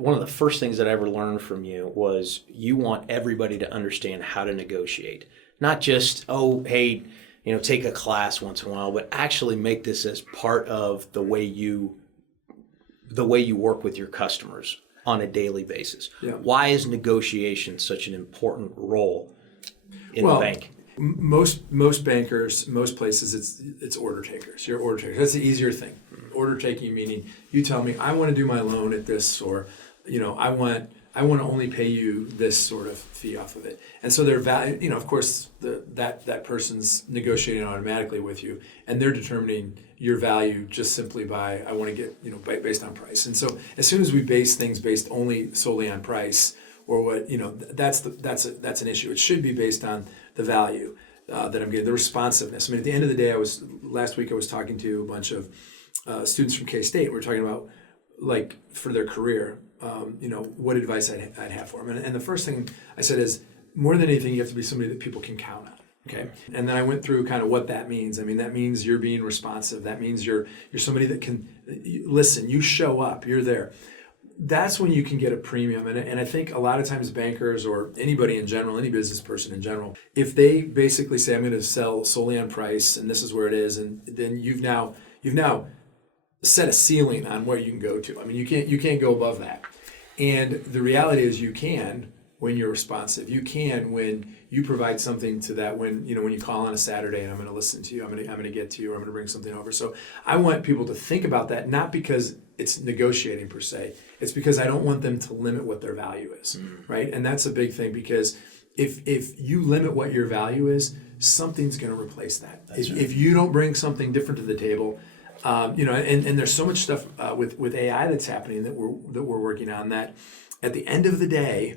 one of the first things that I ever learned from you was you want everybody to understand how to negotiate. Not just, oh, hey, take a class once in a while, but actually make this as part of the way you work with your customers on a daily basis. Yeah. Why is negotiation such an important role in the bank? Most bankers, most places, it's order takers. You're order takers. That's the easier thing. Order taking meaning you tell me I want to do my loan at this, or I want to only pay you this sort of fee off of it. And so their value, of course, that person's negotiating automatically with you, and they're determining your value just simply by I want to get based on price. And so as soon as we base things based solely on price, or what that's an issue. It should be based on the value that I'm getting, the responsiveness. I mean, at the end of the day, last week I was talking to a bunch of students from K-State. We're talking about like for their career, what advice I'd have for them. And the first thing I said is, more than anything, you have to be somebody that people can count on. Okay. And then I went through kind of what that means. I mean, that means you're being responsive. That means you're somebody that can listen. You show up. You're there. That's when you can get a premium. And I think a lot of times bankers, or anybody in general, any business person in general, if they basically say, I'm going to sell solely on price and this is where it is, and then you've now set a ceiling on where you can go to. I mean, you can't go above that. And the reality is you can when you're responsive. You can when you provide something to that, when you call on a Saturday and I'm going to listen to you, I'm going to get to you, or I'm going to bring something over. So I want people to think about that, not because it's negotiating per se. It's because I don't want them to limit what their value is, right? And that's a big thing, because if you limit what your value is, something's going to replace that. If you don't bring something different to the table, and there's so much stuff with AI that's happening that we're working on, that at the end of the day,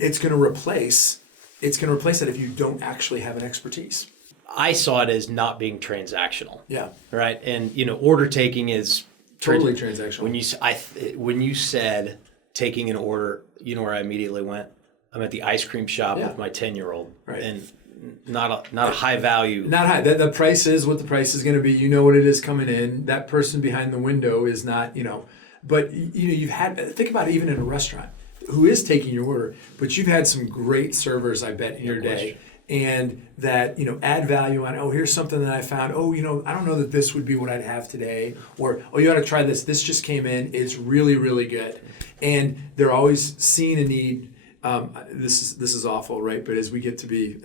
it's going to replace that if you don't actually have an expertise. I saw it as not being transactional. Yeah. Right. And order taking is totally transactional. When you said taking an order, where I immediately went? I'm at the ice cream shop with my 10-year-old, right? And not a high value. Not high. The price is what the price is going to be. You know what it is coming in. That person behind the window is not. But you've had, think about it, even in a restaurant, who is taking your order, but you've had some great servers, I bet, in your day. And that, add value on, here's something that I found. I don't know that this would be what I'd have today. Or, you ought to try this. This just came in. It's really, really good. And they're always seeing a need. This is awful, right? But as we get to be,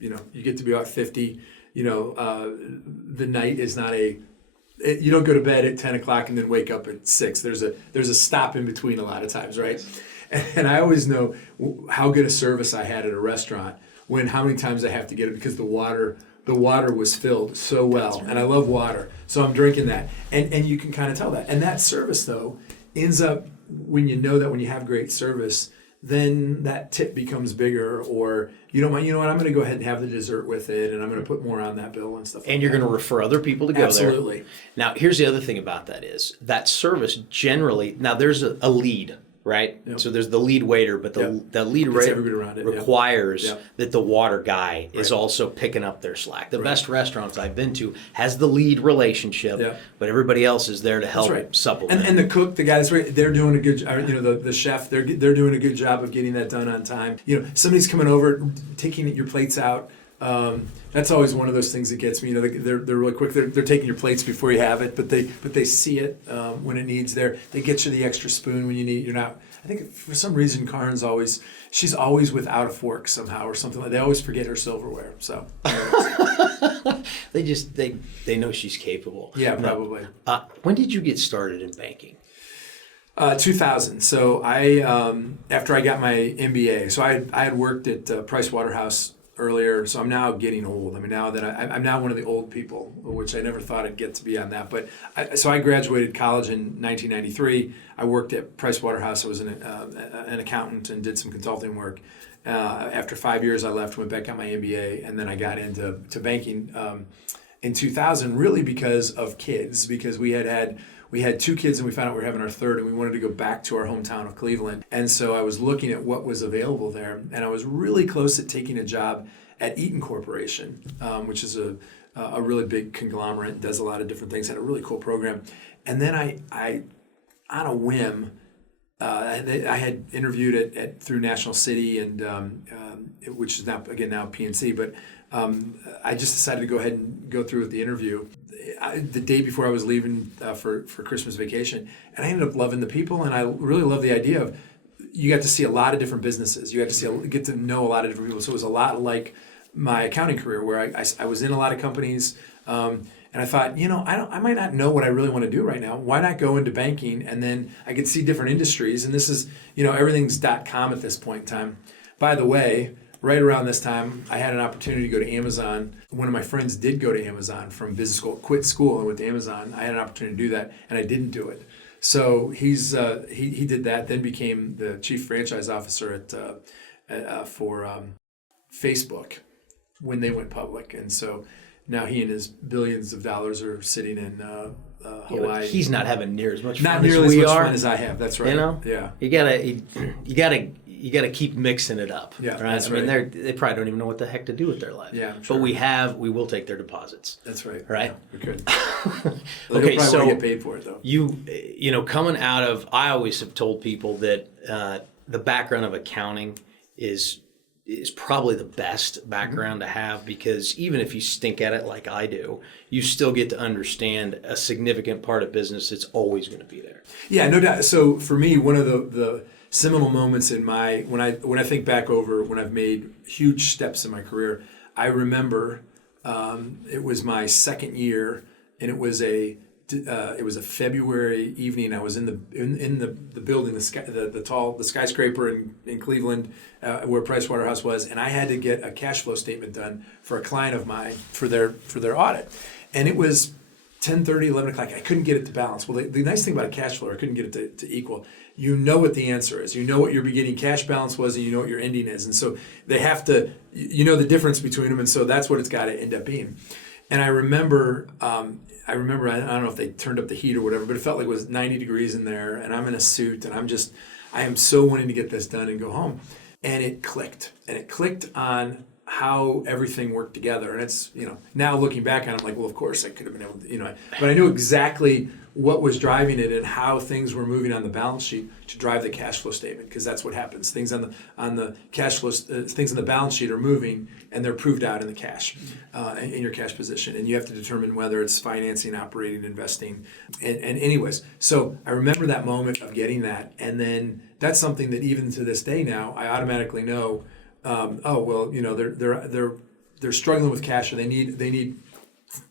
you get to be about 50, the night is not you don't go to bed at 10 o'clock and then wake up at 6. There's a stop in between a lot of times, right? And I always know how good a service I had at a restaurant how many times I have to get it, because the water was filled so well. Right. And I love water. So I'm drinking that. And you can kind of tell that. And that service, though, ends up, when you have great service, then that tip becomes bigger, or you don't mind, I'm going to go ahead and have the dessert with it, and I'm going to put more on that bill and stuff like that. And you're going to refer other people to go there. Absolutely. Now, here's the other thing about that is that service generally, now there's a lead, right? Yep. So there's the lead waiter, but the lead waiter requires that the water guy is also picking up their slack. The best restaurants I've been to has the lead relationship, but everybody else is there to help supplement. And the cook, the guy that's they're doing a good, the chef, they're doing a good job of getting that done on time. Somebody's coming over, taking your plates out. That's always one of those things that gets me. They're really quick. They're taking your plates before you have it, but they see it when it needs there. They get you the extra spoon when you need. You're not. I think for some reason she's always without a fork somehow or something like. They always forget her silverware. So they know she's capable. Yeah, probably. When did you get started in banking? 2000. So I after I got my MBA, so I had worked at Price Waterhouse earlier, so I'm now getting old. I mean, now that I'm now one of the old people, which I never thought I'd get to be on that. But I graduated college in 1993. I worked at Price Waterhouse. I was an accountant and did some consulting work. After 5 years, I left, went back, got my MBA, and then I got into banking in 2000, really because of kids, because we had 2 kids and we found out we were having our third, and we wanted to go back to our hometown of Cleveland. And so I was looking at what was available there, and I was really close at taking a job at Eaton Corporation, which is a really big conglomerate, does a lot of different things, had a really cool program. And then I on a whim, I had interviewed through National City, and which is now PNC, but I just decided to go ahead and go through with the interview the day before I was leaving for Christmas vacation, and I ended up loving the people, and I really love the idea of you got to see a lot of different businesses, you got to get to know a lot of different people. So it was a lot like my accounting career, where I was in a lot of companies. And I thought, I might not know what I really want to do right now. Why not go into banking, and then I could see different industries. And this is, everything's .com at this point in time. By the way, right around this time, I had an opportunity to go to Amazon. One of my friends did go to Amazon from business school, quit school and went to Amazon. I had an opportunity to do that, and I didn't do it. So he did that, then became the chief franchise officer for Facebook when they went public. And so now he and his billions of dollars are sitting in Hawaii. He's not having near as much not fun nearly as we as much are. fun as I have. That's right. Yeah. You gotta keep mixing it up. Yeah, right. that's I mean, right. they probably don't even know what the heck to do with their life. Yeah, sure. But we will take their deposits. That's right. Right. Yeah, we could. Okay, They'll so probably get paid for it though. Coming out of, I always have told people that the background of accounting is probably the best background to have, because even if you stink at it like I do, you still get to understand a significant part of business that's always going to be there. Yeah, no doubt. So for me, one of the seminal moments in when I think back over when I've made huge steps in my career, I remember it was my second year, and it was a February evening. I was in the building, the skyscraper in Cleveland, where Pricewaterhouse was, and I had to get a cash flow statement done for a client of mine for their audit, and it was 10:30, 11 o'clock. I couldn't get it to balance. Well, the nice thing about a cash flow, I couldn't get it to equal. You know what the answer is. You know what your beginning cash balance was, and you know what your ending is, and so they have to. You know the difference between them, and so that's what it's got to end up being. And I remember, I don't know if they turned up the heat or whatever, but it felt like it was 90 degrees in there, and I'm in a suit, and I am so wanting to get this done and go home. And it clicked on how everything worked together. And it's, now looking back on it, I'm like, well, of course I could have been able to, but I knew exactly what was driving it and how things were moving on the balance sheet to drive the cash flow statement, because that's what happens. Things on the cash flow, things in the balance sheet are moving, and they're proved out in the cash, in your cash position, and you have to determine whether it's financing, operating, investing, and anyways. So I remember that moment of getting that, and then that's something that even to this day now I automatically know. They're struggling with cash, or they need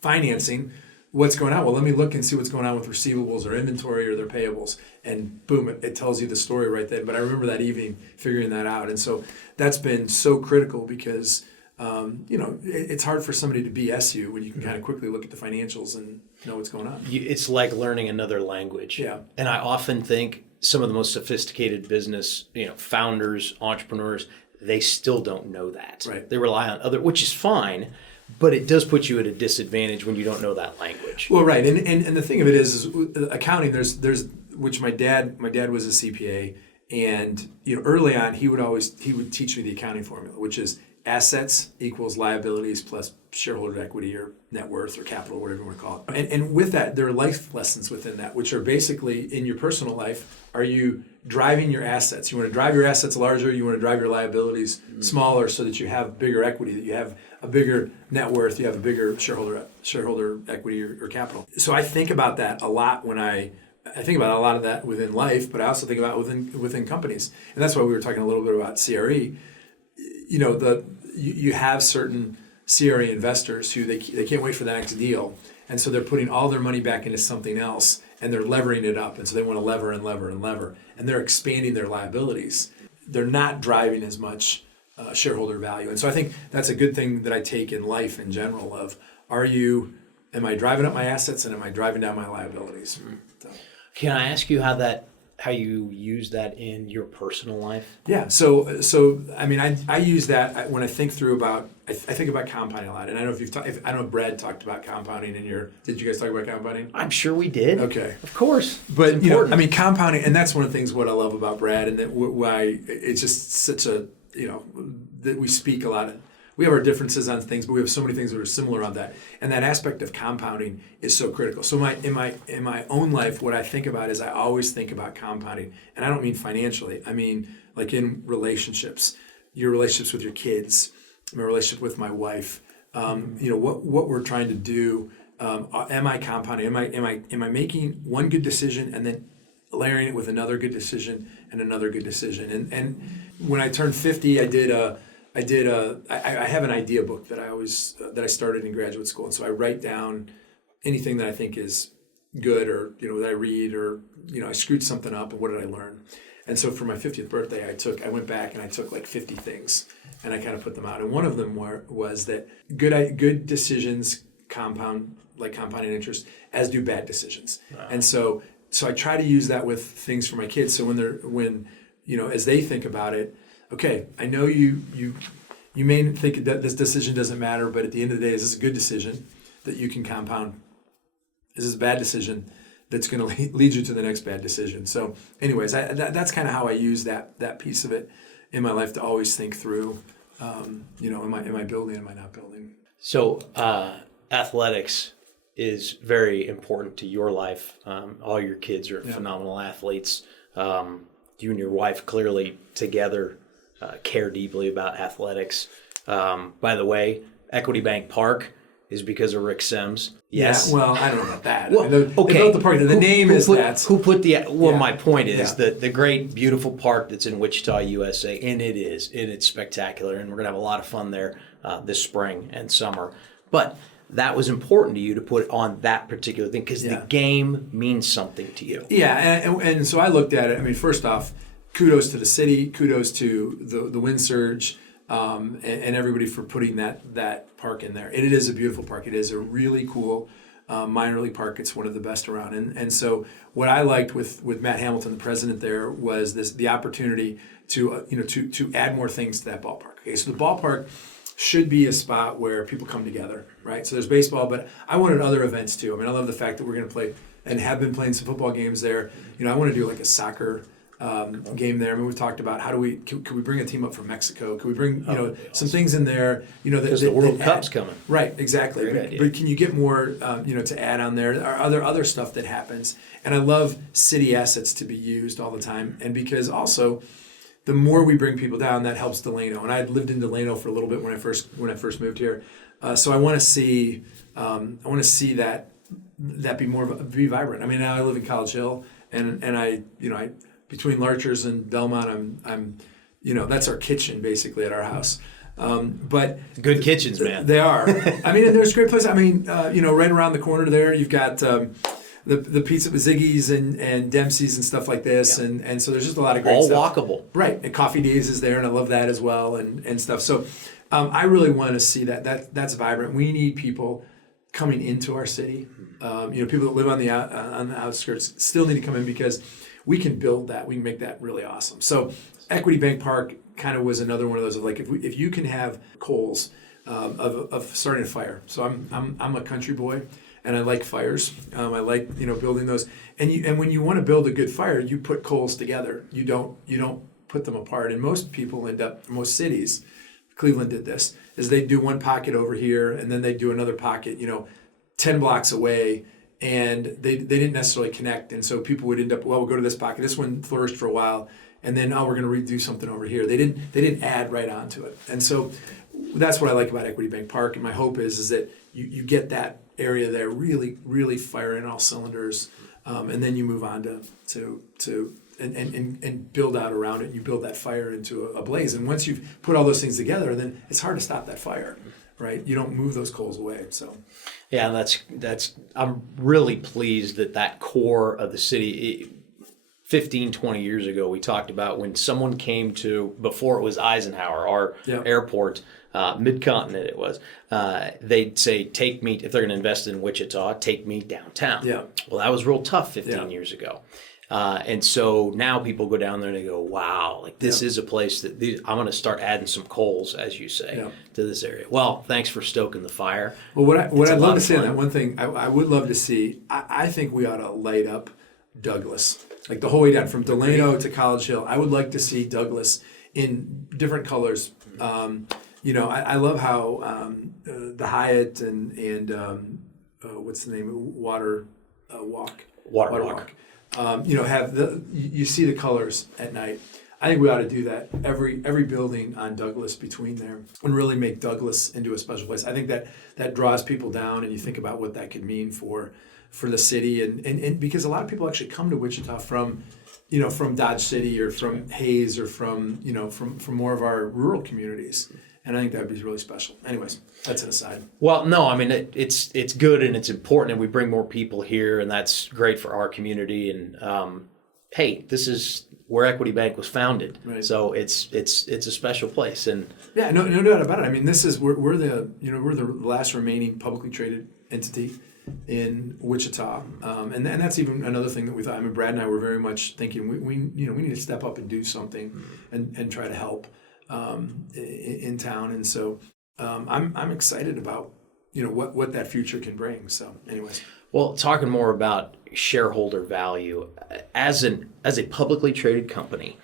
financing. What's going on? Well, let me look and see what's going on with receivables or inventory or their payables. And boom, it tells you the story right then. But I remember that evening figuring that out. And so that's been so critical, because, it's hard for somebody to BS you when you can kind of quickly look at the financials and know what's going on. It's like learning another language. Yeah. And I often think some of the most sophisticated business, founders, entrepreneurs, they still don't know that. Right. They rely on which is fine, but it does put you at a disadvantage when you don't know that language. Well, right, and the thing of it is accounting. There's which my dad was a CPA, and early on he would teach me the accounting formula, which is assets equals liabilities plus shareholder equity or net worth or capital, whatever you want to call it. And with that, there are life lessons within that, which are basically in your personal life. Are you driving your assets? You want to drive your assets larger, you want to drive your liabilities smaller, so that you have bigger equity, that you have a bigger net worth, you have a bigger shareholder equity or capital. So I think about that a lot when I think about a lot of that within life, but I also think about it within companies. And that's why we were talking a little bit about CRE. You have certain CRE investors who they can't wait for the next deal, and so they're putting all their money back into something else, and they're levering it up, and so they want to lever and lever and lever, and they're expanding their liabilities. They're not driving as much shareholder value, and so I think that's a good thing that I take in life in general. Am I driving up my assets, and am I driving down my liabilities? So. Can I ask you how you use that in your personal life? Yeah. So I mean, I use that when I think through about. I think about compounding a lot, and I don't know I don't know if Brad talked about compounding in your. Did you guys talk about compounding? I'm sure we did. Okay. Of course. But compounding, and that's one of the things what I love about Brad, and that why it's just such a that we speak a lot. We have our differences on things, but we have so many things that are similar on that. And that aspect of compounding is so critical. So in my own life, what I think about is I always think about compounding. And I don't mean financially. I mean like in relationships, your relationships with your kids, my relationship with my wife, what we're trying to do. Am I compounding? Am I making one good decision and then layering it with another good decision and another good decision? And when I turned 50, I have an idea book that I started in graduate school, and so I write down anything that I think is good, or that I read, or I screwed something up, and what did I learn? And so for my 50th birthday, I went back and I took like 50 things, and I kind of put them out. And one of them was that good decisions compounding interest, as do bad decisions. Wow. And so I try to use that with things for my kids. So when as they think about it, okay, I know you may think that this decision doesn't matter, but at the end of the day, is this a good decision that you can compound? Is this a bad decision that's going to lead you to the next bad decision? So anyways, that's kind of how I use that piece of it in my life, to always think through, am I building, am I not building? So athletics is very important to your life. All your kids are phenomenal athletes. You and your wife clearly together care deeply about athletics. By the way, Equity Bank Park is because of Rick Sems. Yes. Yeah, well, I don't know about that. Well, they built the park. The name is that. Who put the? Well, my point is that the great, beautiful park that's in Wichita, USA, and it's spectacular, and we're gonna have a lot of fun there this spring and summer. But that was important to you to put on that particular thing because the game means something to you. Yeah, and so I looked at it. I mean, first off, kudos to the city, kudos to the Wind Surge, and everybody for putting that park in there. It is a beautiful park. It is a really cool minor league park. It's one of the best around. And so what I liked with Matt Hamilton, the president there, was the opportunity to add more things to that ballpark. Okay, so the ballpark should be a spot where people come together, right? So there's baseball, but I wanted other events too. I mean, I love the fact that we're going to play and have been playing some football games there. I want to do like a soccer game there. I mean, we've talked about could we bring a team up from Mexico? Could we bring some things in there? Because the World Cup's coming. Right, exactly. But can you get more to add on there? Are there other stuff that happens? And I love city assets to be used all the time, and because also, the more we bring people down, that helps Delano. And I had lived in Delano for a little bit when I first moved here, so I want to see that be vibrant. I mean, now I live in College Hill, and I between Larchers and Belmont, I'm that's our kitchen basically at our house. But good kitchens, man. They are. I mean, and there's great places. I mean, right around the corner there, you've got. The pizza with Ziggy's and Dempsey's and stuff like this, and so there's just a lot of great stuff. All walkable. Right, and Coffee Days is there, and I love that as well, and stuff. So I really want to see that's vibrant. We need people coming into our city. People that live on the outskirts still need to come in because we can build that. We can make that really awesome. So Equity Bank Park kind of was another one of those of like if you can have coals of starting a fire. So I'm a country boy. And I like fires. I like building those. And when you want to build a good fire, you put coals together. You don't put them apart. And most cities, Cleveland did this, is they do one pocket over here, and then they do another pocket, 10 blocks away, and they didn't necessarily connect. And so people would end up, we'll go to this pocket. This one flourished for a while, and then we're going to redo something over here. They didn't add right onto it. And so that's what I like about Equity Bank Park. And my hope is that you get that area there really, really firing all cylinders, and then you move on to build out around it. You build that fire into a blaze, and once you've put all those things together, then it's hard to stop that fire, right? You don't move those coals away. So, yeah, that's. I'm really pleased that core of the city. 15, 20 years ago, we talked about when someone came to, before it was Eisenhower, our airport, mid-continent it was, they'd say, take me, if they're going to invest in Wichita, take me downtown. Yeah. Well, that was real tough 15 years ago. And so now people go down there and they go, wow, like this is a place that I'm going to start adding some coals, as you say, to this area. Well, thanks for stoking the fire. Well, what I'd love to see on that one thing, I would love to see, I think we ought to light up Douglas. Like the whole way down from Delano to College Hill. I would like to see Douglas in different colors, I love how the Hyatt and what's the name? Water Waterwalk. Have you see the colors at night. I think we ought to do that every building on Douglas between there and really make Douglas into a special place. I think that draws people down, and you think about what that could mean for the city, and because a lot of people actually come to Wichita from Dodge City or from Hayes or from more of our rural communities. And I think that would be really special. Anyways, that's an aside. Well, no, I mean, it's good and it's important, and we bring more people here, and that's great for our community. And hey, this is where Equity Bank was founded, right. So it's a special place. And yeah, no doubt about it. I mean, we're the last remaining publicly traded entity in Wichita, and that's even another thing that we thought. I mean, Brad and I were very much thinking we need to step up and do something and try to help in town, and so I'm excited about what that future can bring. So, anyways, well, talking more about shareholder value as a publicly traded company,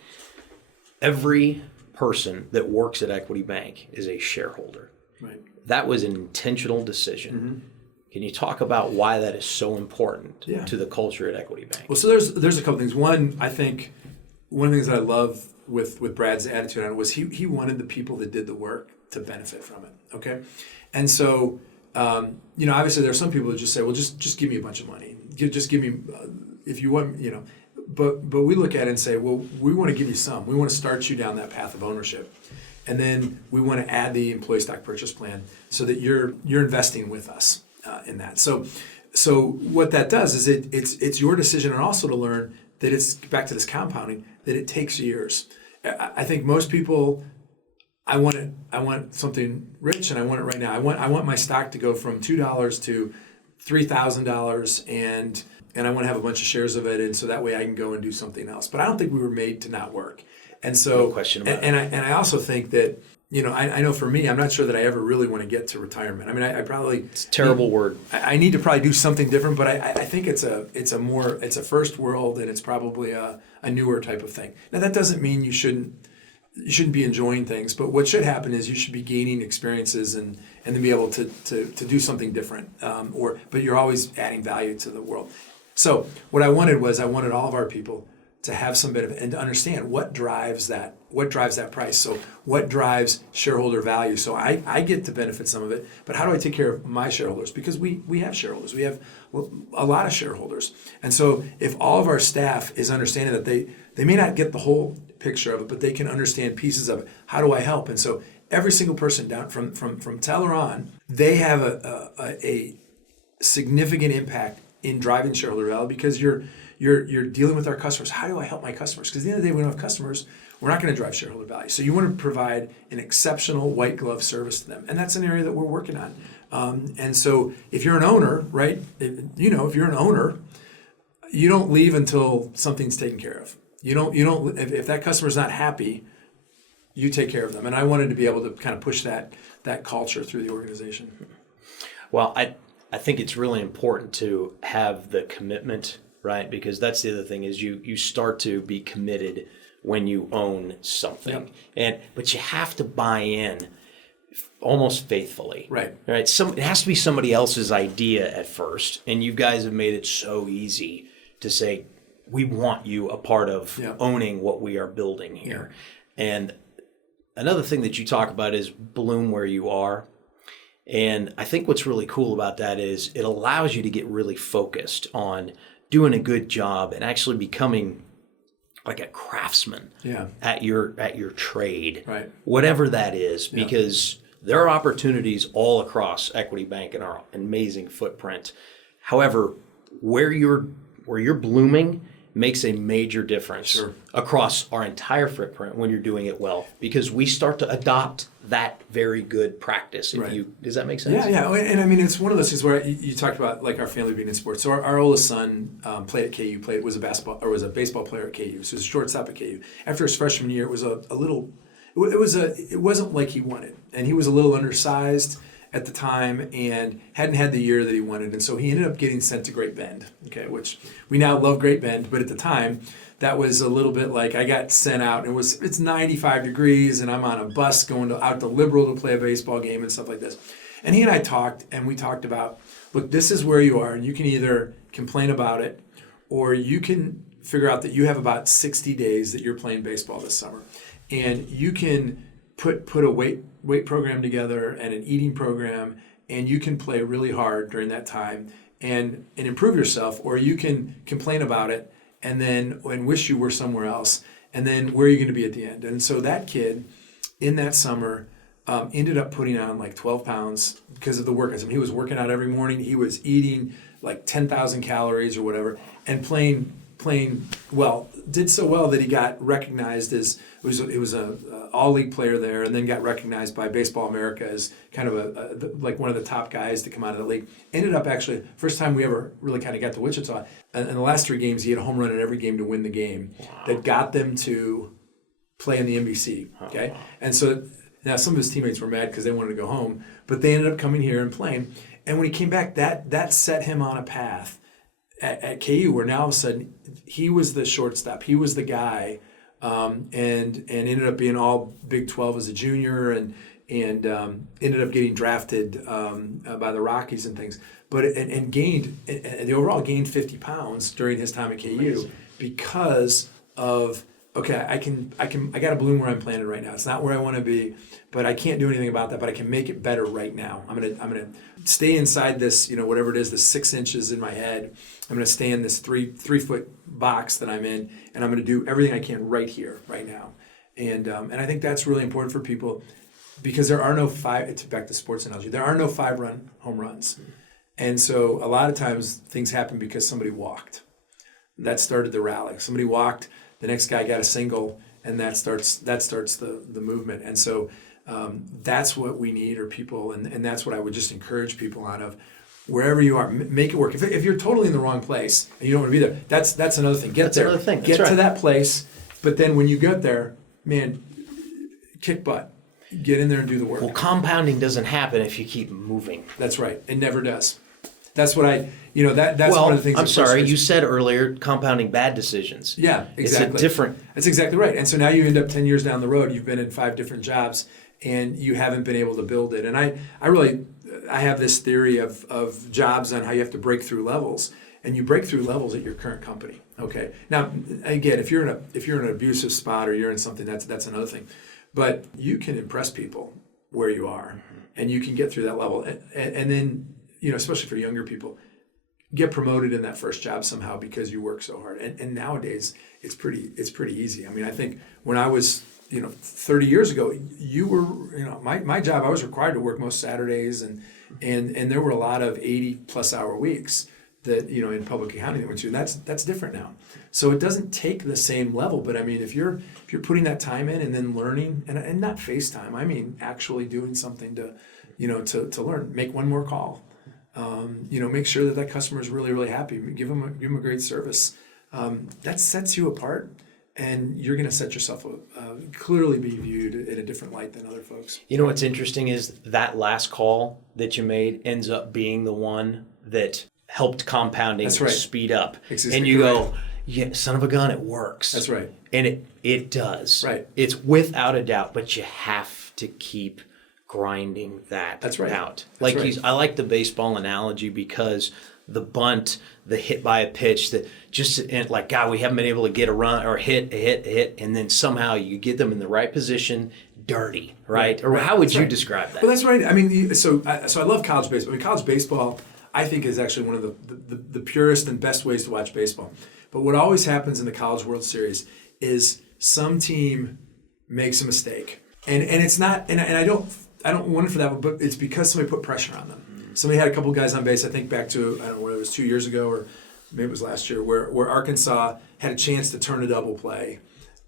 every person that works at Equity Bank is a shareholder. Right. That was an intentional decision. Mm-hmm. Can you talk about why that is so important to the culture at Equity Bank? Well, so there's a couple things. One, I think one of the things that I love with Brad's attitude on it was he wanted the people that did the work to benefit from it. Okay, and so obviously there are some people that just say, well, just give me a bunch of money, just give me if you want, but we look at it and say, well, we want to give you some. We want to start you down that path of ownership, and then we want to add the employee stock purchase plan so that you're investing with us in that. So what that does is it's your decision, and also to learn that it's back to this compounding, that it takes years. I think most people, I want something rich, and I want it right now. I want my stock to go from $2 to $3,000, and I want to have a bunch of shares of it, and so that way I can go and do something else. But I don't think we were made to not work, and so no question about it. And I also think that I know for me, I'm not sure that I ever really want to get to retirement. I mean, I probably, it's a terrible word. I need to probably do something different, but I think it's a first world, and it's probably a newer type of thing. Now that doesn't mean you shouldn't be enjoying things, but what should happen is you should be gaining experiences and then be able to do something different, but you're always adding value to the world. So what I wanted all of our people to have some bit of, and to understand what drives that price. So what drives shareholder value? So I get to benefit some of it, but how do I take care of my shareholders? Because we have shareholders. We have a lot of shareholders. And so if all of our staff is understanding that they may not get the whole picture of it, but they can understand pieces of it. How do I help? And so every single person down from teller on, they have a significant impact in driving shareholder value, because you're dealing with our customers. How do I help my customers? Because at the end of the day, we don't have customers, we're not going to drive shareholder value. So you want to provide an exceptional white glove service to them, and that's an area that we're working on. And so if you're an owner, right? If you're an owner, you don't leave until something's taken care of. You don't. If that customer's not happy, you take care of them. And I wanted to be able to kind of push that culture through the organization. Well, I think it's really important to have the commitment, right? Because that's the other thing is you start to be committed when you own something, but you have to buy in almost faithfully, right? It has to be somebody else's idea at first, and you guys have made it so easy to say we want you a part of owning what we are building here. And another thing that you talk about is bloom where you are. And I think what's really cool about that is it allows you to get really focused on doing a good job and actually becoming like a craftsman at your trade, right? Whatever that is, because there are opportunities all across Equity Bank and our amazing footprint. However, where you're blooming makes a major difference across our entire footprint when you're doing it well, because we start to adopt that very good practice. Does that make sense? Yeah. And I mean, it's one of those things where you talked about like our family being in sports. So our oldest son played at KU, was a baseball player at KU. So he was a shortstop at KU. After his freshman year, it wasn't like he wanted, and he was a little undersized. at the time and hadn't had the year that he wanted. And so he ended up getting sent to Great Bend, okay, which we now love Great Bend, but at the time, that was a little bit like I got sent out and it's 95 degrees and I'm on a bus going out to Liberal to play a baseball game and stuff like this. And he and I talked, and we talked about, look, this is where you are, and you can either complain about it or you can figure out that you have about 60 days that you're playing baseball this summer. And you can put a weight program together and an eating program, and you can play really hard during that time and improve yourself, or you can complain about it and wish you were somewhere else, and then where are you going to be at the end? And so that kid in that summer ended up putting on like 12 pounds because of the work. He was working out every morning. He was eating like 10,000 calories or whatever, and playing well. Did so well that he got recognized as it was a all-league player there, and then got recognized by Baseball America as kind of like one of the top guys to come out of the league. Ended up actually first time we ever really kind of got to Wichita. And in the last 3 games, he had a home run in every game to win the game. Wow. That got them to play in the NBC. Okay, wow. And so now some of his teammates were mad because they wanted to go home, but they ended up coming here and playing. And when he came back, that set him on a path at KU where now all of a sudden he was the shortstop. He was the guy, and ended up being all Big 12 as a junior, and ended up getting drafted by the Rockies and things. But and gained, and the overall gained 50 pounds during his time at KU. Amazing. Because of, okay, I got to bloom where I'm planted right now. It's not where I want to be, but I can't do anything about that, but I can make it better right now. I'm gonna stay inside this, whatever it is, the 6 inches in my head. I'm gonna stay in this three foot box that I'm in, and I'm gonna do everything I can right here, right now. And I think that's really important for people, because there are no it's back to sports analogy, there are no 5-run home runs. And so a lot of times things happen because somebody walked. That started the rally. Somebody walked, the next guy got a single, and that starts the movement. And so that's what we need, are people, and that's what I would just encourage people on, of wherever you are, make it work. If you're totally in the wrong place and you don't want to be there, that's another thing. Get there. Another thing. Get to that place, but then when you get there, man, kick butt. Get in there and do the work. Well, compounding doesn't happen if you keep moving. That's right. It never does. That's what that's one of the things. I'm sorry, you said earlier compounding bad decisions. Yeah, exactly. That's exactly right. And so now you end up 10 years down the road, you've been in 5 different jobs and you haven't been able to build it. And I have this theory of jobs on how you have to break through levels. And you break through levels at your current company. Okay. Now, again, if you're in an abusive spot or you're in something, that's another thing. But you can impress people where you are, and you can get through that level. And then, especially for younger people, get promoted in that first job somehow because you work so hard. And nowadays, it's pretty easy. I mean, I think when I was, 30 years ago, you were, my job, I was required to work most Saturdays, and there were a lot of 80+ hour weeks that, in public accounting that went to, and that's different now. So it doesn't take the same level, but I mean, if you're putting that time in and then learning, and not FaceTime, I mean actually doing something to learn, make one more call, make sure that customer is really, really happy, give them a great service. That sets you apart, and you're going to set yourself clearly be viewed in a different light than other folks. What's interesting is that last call that you made ends up being the one that helped compounding speed up. Exactly. And you go, yeah, son of a gun, it works. That's right. And it does. Right. It's without a doubt, but you have to keep grinding that out. I like the baseball analogy, because the bunt, the hit by a pitch, that just like, God, we haven't been able to get a run or hit, and then somehow you get them in the right position, dirty, right? Or how would you describe that? Well, that's right. I mean, so I love college baseball. I mean, college baseball, I think, is actually one of the purest and best ways to watch baseball. But what always happens in the College World Series is some team makes a mistake, and it's not, and I don't want it for that, but it's because somebody put pressure on them. Somebody had a couple guys on base. I think back to, I don't know whether it was 2 years ago or maybe it was last year, where Arkansas had a chance to turn a double play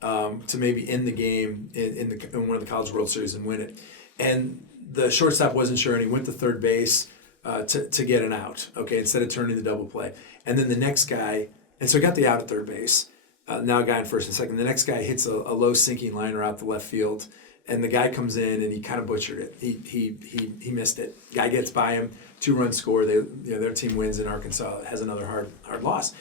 to maybe end the game in one of the College World Series and win it, and the shortstop wasn't sure, and he went to third base to get an out, okay, instead of turning the double play. And then the next guy, and so he got the out at third base, now a guy in first and second. The next guy hits a low sinking liner out the left field, and the guy comes in and he kind of butchered it. He missed it. Guy gets by him, 2-run score. Their team wins, and Arkansas has another hard loss.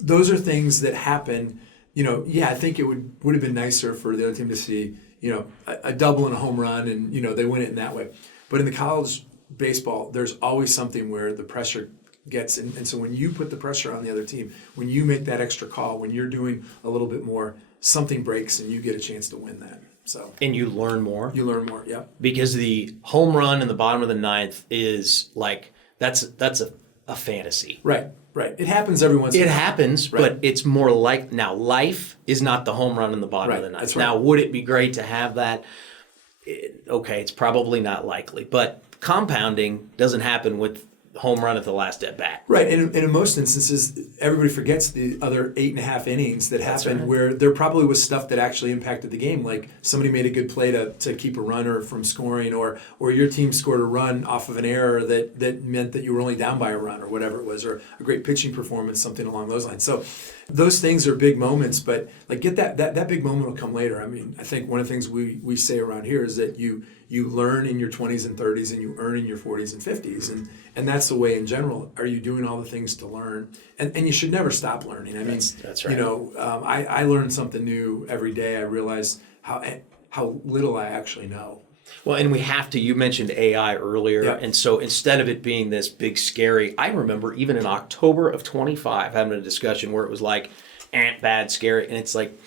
Those are things that happen. I think it would have been nicer for the other team to see a double and a home run, and they win it in that way. But in the college baseball, there's always something where the pressure gets, and so when you put the pressure on the other team, when you make that extra call, when you're doing a little bit more, something breaks and you get a chance to win that. So and you learn more. Yeah. Because the home run in the bottom of the ninth is like that's a fantasy. Right. It happens every once in a while. It happens, Right. but it's more like now life is not the home run in the bottom of the ninth. That's right. Now, would it be great to have that? Okay, it's probably not likely, but compounding doesn't happen with home run at the last at bat. Right, and in most instances, everybody forgets the other 8.5 innings that happened, right. where there probably was stuff that actually impacted the game, like somebody made a good play to keep a runner from scoring, or your team scored a run off of an error that meant that you were only down by a run, or whatever it was, or a great pitching performance, something along those lines. So those things are big moments, but like get that big moment will come later. I mean, I think one of the things we say around here is that you learn in your 20s and 30s, and you earn in your 40s and 50s, and that's the way in general. Are you doing all the things to learn? And you should never stop learning. I mean, that's right. I learn something new every day. I realize how little I actually know. Well, and we have to, you mentioned AI earlier, Yeah. and so instead of it being this big scary, I remember even in October of 25 having a discussion where it was like, bad, scary, and it's like,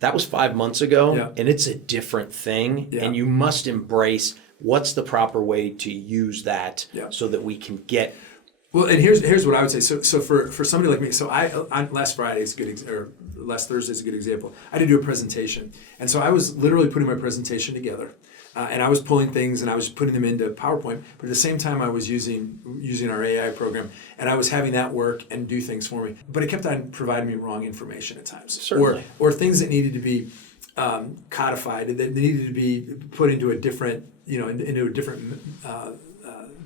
that was 5 months ago, Yeah. and it's a different thing, Yeah. and you must embrace what's the proper way to use that Yeah. so that we can get. Well, and here's what I would say. So for somebody like me, so last Friday is a good or last Thursday is a good example. I had to do a presentation, and so I was literally putting my presentation together, and I was pulling things and I was putting them into PowerPoint. But at the same time, I was using our AI program, and I was having that work and do things for me. But it kept on providing me wrong information at times, Certainly. or things that needed to be codified, that needed to be put into a different into a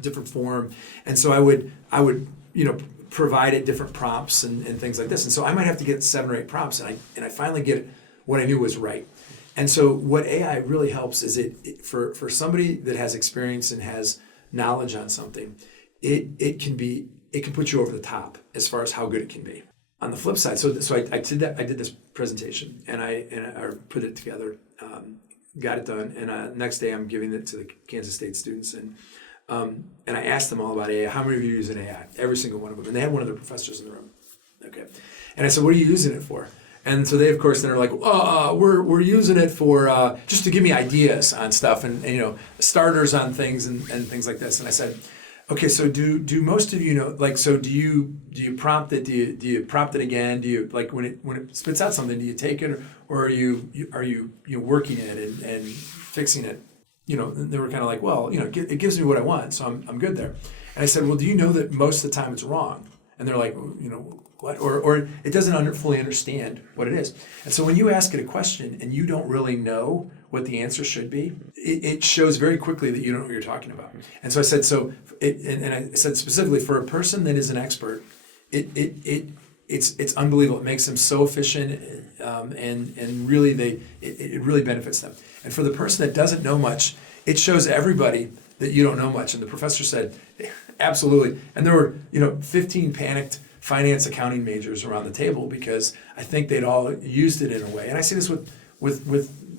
different form. And so I would provide it different prompts and things like this. And so I might have to get 7 or 8 prompts, and I finally get what I knew was right. And so what AI really helps is it for somebody that has experience and has knowledge on something, it can put you over the top as far as how good it can be. On the flip side, so I did this presentation and I put it together, got it done, and next day I'm giving it to the Kansas State students, and I asked them all about AI. How many of you are using AI? Every single one of them, and they had one of their professors in the room. Okay, and I said, "What are you using it for?" And so they, of course, then are like, we're using it for just to give me ideas on stuff and starters on things and things like this. And I said, okay, so do most of you know, like, so do you prompt it? Do you prompt it again? Do you, like, when it spits out something, do you take it, or are you working it and fixing it? And they were kind of like, well, it gives me what I want, so I'm good there. And I said, well, do you know that most of the time it's wrong? And they're like, what? Or it doesn't fully understand what it is. And so when you ask it a question and you don't really know what the answer should be, it shows very quickly that you don't know what you're talking about. And so I said, and I said specifically, for a person that is an expert, it's unbelievable. It makes them so efficient, and really it really benefits them. And for the person that doesn't know much, it shows everybody that you don't know much. And the professor said, absolutely. And there were 15 panicked finance accounting majors around the table because I think they'd all used it in a way. And I see this with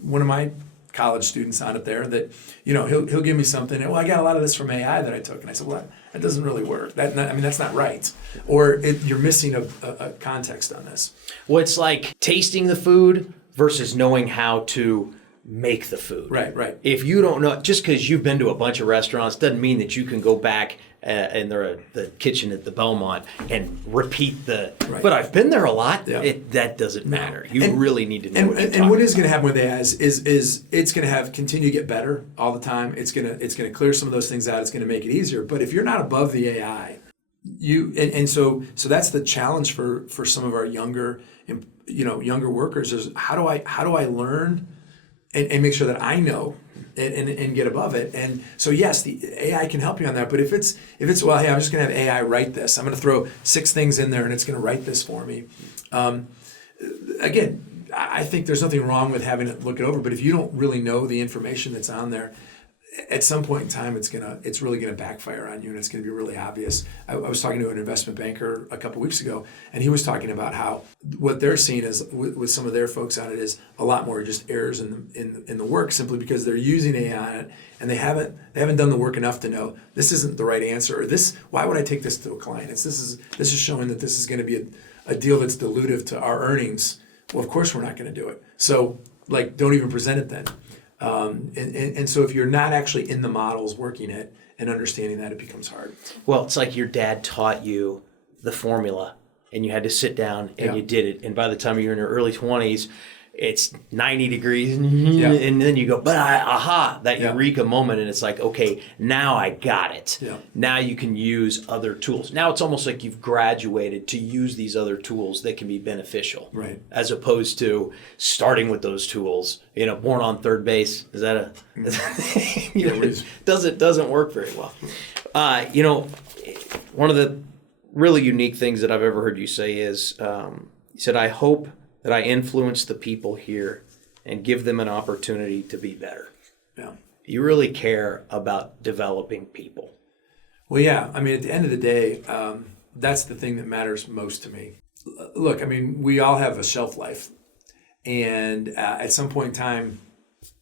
one of my college students on it there that he'll give me something, and, well, I got a lot of this from AI that I took, and I said, well, that doesn't really work. That's not right, or you're missing a context on this. Well, it's like tasting the food versus knowing how to make the food. Right. If you don't know, just because you've been to a bunch of restaurants doesn't mean that you can go back in the kitchen at the Belmont and repeat the. Right. But I've been there a lot. Yeah. That doesn't matter. You really need to know. And what is going to happen with AI is it's going to continue to get better all the time. It's going to clear some of those things out. It's going to make it easier. But if you're not above the AI, so that's the challenge for some of our younger workers is how do I learn and make sure that I know and get above it. And so yes, the AI can help you on that. But if it's well, hey, I'm just going to have AI write this. I'm going to throw 6 things in there and it's going to write this for me. Again, I think there's nothing wrong with having it look it over, but if you don't really know the information that's on there, at some point in time, it's really gonna backfire on you, and it's gonna be really obvious. I was talking to an investment banker a couple weeks ago, and he was talking about how what they're seeing is with some of their folks on it is a lot more just errors in the work, simply because they're using AI on it, and they haven't done the work enough to know this isn't the right answer, or this, why would I take this to a client? This is showing that this is going to be a deal that's dilutive to our earnings. Well, of course we're not going to do it. So don't even present it then. And so if you're not actually in the models working it and understanding that, it becomes hard. Well, it's like your dad taught you the formula and you had to sit down and you did it. And by the time you're in your early 20s, it's 90 degrees and then you go, that eureka moment. And it's like, okay, now I got it. Yeah. Now you can use other tools. Now it's almost like you've graduated to use these other tools that can be beneficial. Right. As opposed to starting with those tools, born on third base. Is that doesn't work very well. One of the really unique things that I've ever heard you say is, you said, I hope that I influence the people here and give them an opportunity to be better. Yeah. You really care about developing people. Well, yeah. I mean, at the end of the day, that's the thing that matters most to me. Look, I mean, we all have a shelf life. And at some point in time,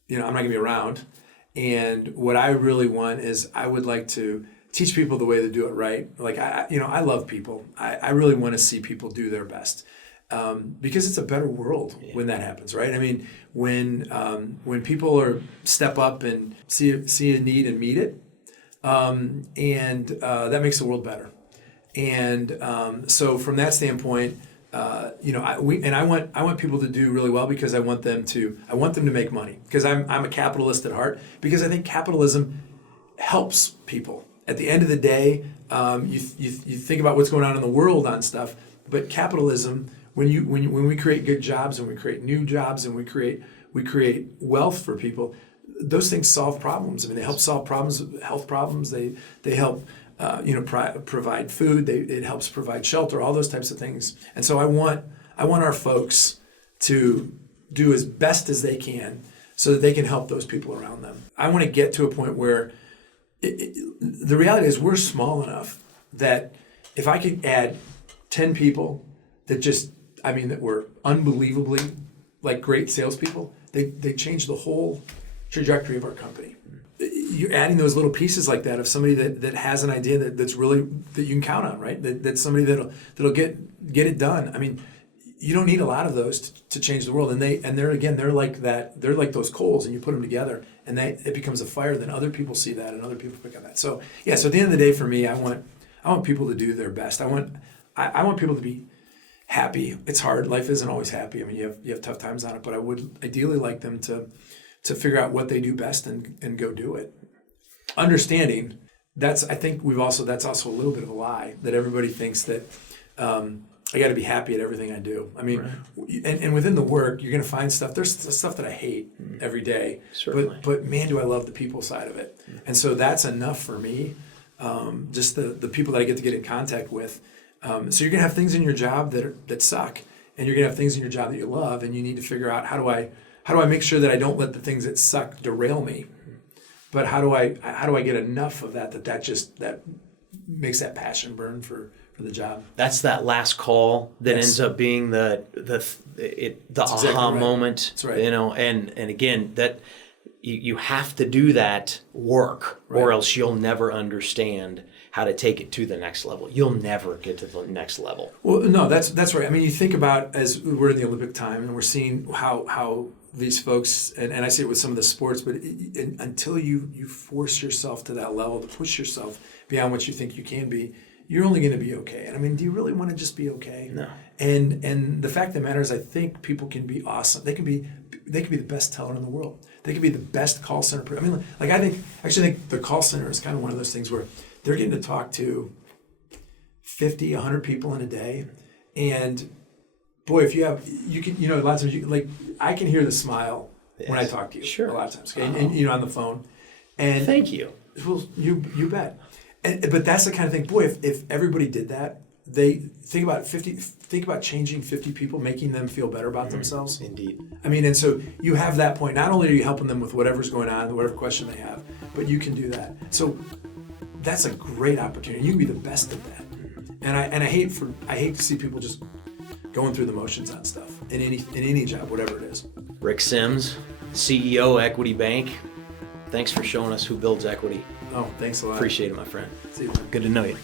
I'm not going to be around. And what I really want is I would like to teach people the way to do it right. Like, I love people. I really want to see people do their best. Because it's a better world when that happens, right? I mean, when people step up and see a need and meet it, and that makes the world better. And so from that standpoint, I want people to do really well because I want them to make money, because I'm a capitalist at heart, because I think capitalism helps people. At the end of the day, you think about what's going on in the world on stuff, but capitalism. When we create good jobs and we create new jobs and we create wealth for people, those things solve problems. I mean, they help solve problems, health problems. They help provide food. It helps provide shelter, all those types of things. And so I want our folks to do as best as they can so that they can help those people around them. I want to get to a point where the reality is we're small enough that if I could add 10 people that were unbelievably great salespeople, they changed the whole trajectory of our company. You're adding those little pieces like that of somebody that has an idea that's really that you can count on, right? That's somebody that'll get it done. I mean, you don't need a lot of those to change the world. And they're like that. They're like those coals, and you put them together, and it becomes a fire. Then other people see that, and other people pick on that. So yeah. So at the end of the day, for me, I want people to do their best. I want people to be happy. It's hard. Life isn't always happy. I mean, you have tough times on it, but I would ideally like them to figure out what they do best and go do it. Understanding that's also a little bit of a lie that everybody thinks that I got to be happy at everything I do. I mean, right. and within the work, you're going to find stuff. There's stuff that I hate every day. Certainly. But man, do I love the people side of it. And so that's enough for me. Just the people that I get in contact with. So you're gonna have things in your job that suck, and you're gonna have things in your job that you love, and you need to figure out how do I make sure that I don't let the things that suck derail me, but how do I get enough of that makes that passion burn for the job. That's that last call that ends up being the aha exactly moment. That's right. And again that you have to do that work, or else you'll never understand how to take it to the next level. You'll never get to the next level. Well, no, that's right. I mean, you think about as we're in the Olympic time and we're seeing how these folks, and I see it with some of the sports, but until you force yourself to that level, to push yourself beyond what you think you can be, you're only going to be okay. And I mean, do you really want to just be okay? No. And the fact that matters, I think people can be awesome. They can be the best teller in the world. They can be the best call center. I mean, I think the call center is kind of one of those things where they're getting to talk to 50, 100 people in a day. And boy, if you can, a lot of times I can hear the smile when I talk to you. Sure. A lot of times. Okay? And on the phone. And thank you. Well, you bet. But that's the kind of thing, boy, if everybody did that, they think about changing 50 people, making them feel better about themselves. Indeed. I mean, and so you have that point. Not only are you helping them with whatever's going on, whatever question they have, but you can do that. So that's a great opportunity. You can be the best at that. And I hate to see people just going through the motions on stuff in any job, whatever it is. Rick Sems, CEO, Equity Bank. Thanks for showing us who builds equity. Oh, thanks a lot. Appreciate it, my friend. See you, man. Good to know you.